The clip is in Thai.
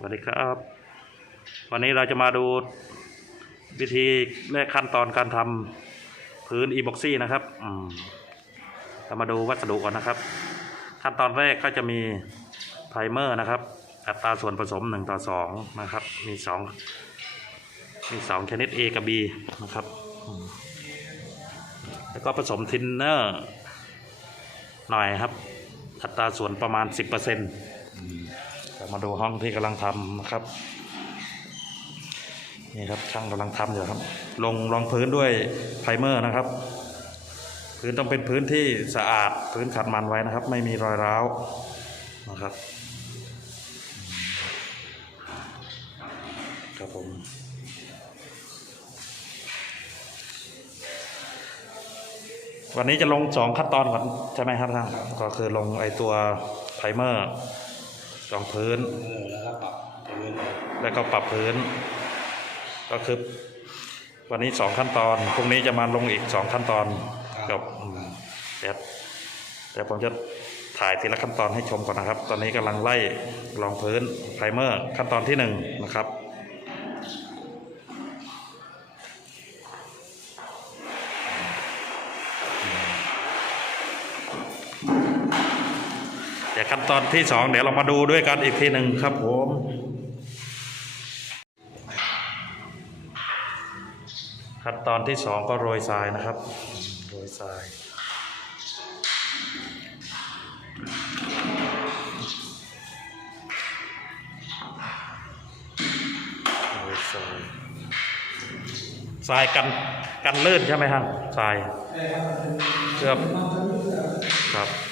สวัสดีครับ วันนี้เราจะมาดูวิธีและขั้นตอนการทำพื้นอีบ็อกซี่นะครับอืมเรามาดูวัสดุก่อนนะครับ ขั้นตอนแรกก็จะมีไพรเมอร์นะครับ อัตราส่วนผสม1ต่อ2นะครับ มี2มี2ชนิด A กับ B นะครับ แล้วก็ผสมทินเนอร์หน่อยครับ อัตราส่วนประมาณ 10%เรา มาดูห้องที่กำลังทำนะครับ นี่ครับช่างกำลังทำอยู่ครับ ลงรองพื้นด้วยไพรเมอร์นะครับ พื้นต้องเป็นพื้นที่สะอาดพื้นขัดมันไว้นะครับ ไม่มีรอยร้าวนะครับครับผมวันนี้จะลงสองขั้นตอนก่อนใช่ไหมครับท่านก็คือลงไอตัวไพรเมอร์ รองพื้นเออแล้วก็ปรับพื้นแล้วก็ปรับพื้น ก็คือวันนี้สองขั้นตอน พรุ่งนี้จะมาลงอีกสองขั้นตอนกับอืมเดี๋ยวเดี๋ยวผมจะถ่ายทีละขั้นตอนให้ชมก่อนนะครับ ตอนนี้กำลังไล่รองพื้นไพรเมอร์ขั้นตอนที่หนึ่งนะครับ เดี๋ยว ขั้นตอนที่สองเดี๋ยวเรามาดูด้วยกันอีกทีหนึ่งครับผมขั้นตอนที่สองก็โรยทรายนะครับ โรยทรายโรยทรายทรายกันกันลื่นใช่ไหมครับทรายเพื่อครับ